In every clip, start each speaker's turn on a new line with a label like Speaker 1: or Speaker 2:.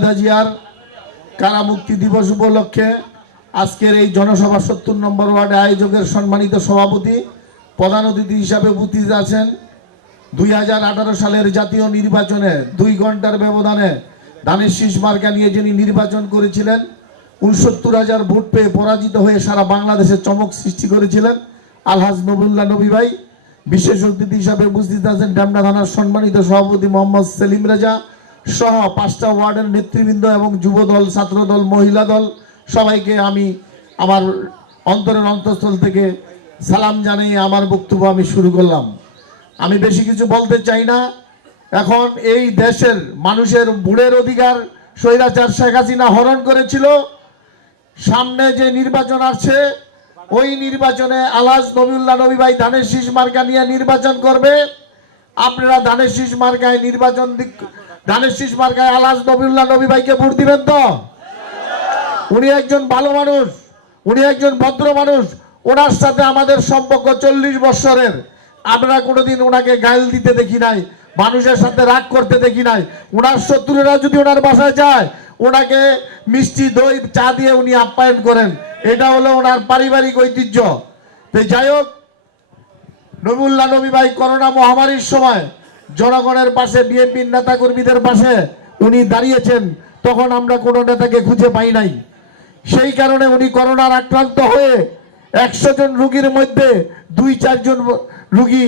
Speaker 1: খালেদা জিয়ার কারা মুক্তি দিবস উপলক্ষে আজকের এই জনসভা সত্তর নম্বর ওয়ার্ডে আয়োজকের সম্মানিত সভাপতি, প্রধান অতিথি হিসাবে উপস্থিত আছেন। দুই সালের জাতীয় নির্বাচনে দুই ঘণ্টার ব্যবধানে ধানের শীষ মার্কা নিয়ে যিনি নির্বাচন করেছিলেন, উনসত্তর হাজার ভোট পেয়ে পরাজিত হয়ে সারা বাংলাদেশে চমক সৃষ্টি করেছিলেন আলহাজ নবুল্লাহ নবী ভাই। বিশেষ অতিথি হিসাবে উপস্থিত আছেন ডামনা থানার সম্মানিত সভাপতি মোহাম্মদ সেলিম রেজা সহ পাঁচটা ওয়ার্ডের নেতৃবৃন্দ এবং যুব দল ছাত্র দল মহিলা দল সবাইকে আমি আমার অন্তরের অন্তঃস্থল থেকে সালাম জানিয়ে আমার বক্তব্য আমি শুরু করলাম। আমি বেশি কিছু বলতে চাই না। এখন এই দেশের মানুষের বুড়ের অধিকার স্বৈরাচার শেখ হাসিনা হরণ করেছিল। সামনে যে নির্বাচন আসছে, ওই নির্বাচনে আলাজ নবীউল্লাহ নবী ভাই ধানের শীষ মার্কা নিয়ে নির্বাচন করবে। আপনারা ধানের শীষ মার্কায় নির্বাচন দিক ধানের শীষ মার্কায় আলাজ নবীউল্লাহ নবী ভাইকে ভোট দিবেন তো? উনি একজন ভালো মানুষ, উনি একজন ভদ্র মানুষ। ওনার সাথে আমাদের সম্পর্ক চল্লিশ বৎসরের আমরা কোনোদিন ওনাকে গাইল দিতে দেখি নাই, মানুষের সাথে রাগ করতে দেখি নাই। ওনার শত্রুরা যদি ওনার বাসায় যায়, ওনাকে মিষ্টি, দই, চা দিয়ে উনি আপ্যায়ন করেন। এটা হলো ওনার পারিবারিক ঐতিহ্য। তো যাই হোক নবুল্লাহ নবী ভাই করোনা মহামারীর সময় জনগণের পাশে, বিএনপির নেতা কর্মীদের পাশে উনি দাঁড়িয়েছেন, তখন আমরা কোনো নেতাকে খুঁজে পাই নাই। সেই কারণে উনি করোনার আক্রান্ত হয়ে একশো জন রুগীর মধ্যে দুই চারজন রুগী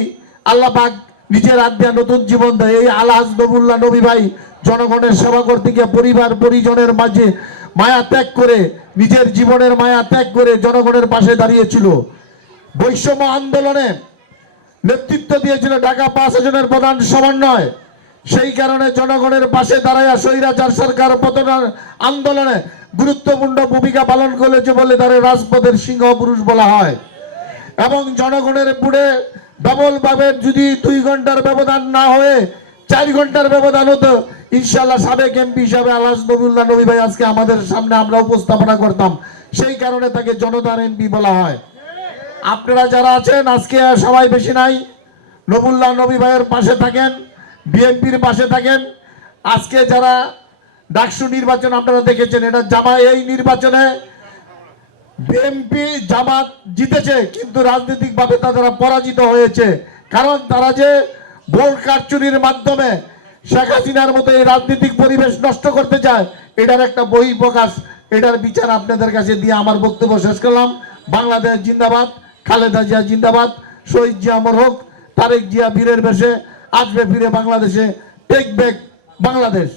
Speaker 1: আল্লাহ পাক নিজের আদ্যা নতুন জীবন দেয়। এই আলহাজ নবুল্লাহ নবী ভাই জনগণের সেবা করতে গিয়ে পরিবার, পরিজনের মাঝে মায়া ত্যাগ করে, নিজের জীবনের মায়া ত্যাগ করে জনগণের পাশে দাঁড়িয়েছিল। বৈষম্য আন্দোলনে নেতৃত্ব দিয়েছিল ঢাকা পাঁচ জনের প্রধান সমন্বয়। সেই কারণে জনগণের পাশে দাঁড়াইয়া স্বৈরাচার সরকার পতন আন্দোলনে গুরুত্বপূর্ণ ভূমিকা পালন করেছে বলে তার রাজপথের সিংহ পুরুষ বলা হয়। এবং জনগণের পুড়ে ডবল ভাবে যদি দুই ঘণ্টার ব্যবধান না হয়ে চার ঘণ্টার ব্যবধান হতো ইনশাল্লাহ সাবেক এমপি হিসাবে আলাস নবুল্লাহ নবী ভাই আজকে আমাদের সামনে আমরা উপস্থাপনা করতাম। সেই কারণে তাকে জনতার এমপি বলা হয়। আপনারা যারা আছেন, আজকে সবাই বেশি নাই। নবুল্লাহ নবী ভাইয়ের পাশে থাকেন, বিএনপির পাশে থাকেন। আজকে যারা ডাকসু নির্বাচন আপনারা দেখেছেন, এটা জামা এই নির্বাচনে বিএনপি জামাত জিতেছে, কিন্তু রাজনৈতিকভাবে তারা পরাজিত হয়েছে, কারণ তারা যে ভোট কারচুরির মাধ্যমে শেখ হাসিনার মতো এই রাজনৈতিক পরিবেশ নষ্ট করতে চায়, এটার একটা বহি প্রকাশ এটার বিচার আপনাদের কাছে দিয়ে আমার বক্তব্য শেষ করলাম। বাংলাদেশ জিন্দাবাদ, খালেদা জিয়া জিন্দাবাদ, শহীদ জিয়া অমর হোক তারেক জিয়া বীরের বেশে আসবে ফিরে বাংলাদেশে টেক ব্যাক বাংলাদেশ।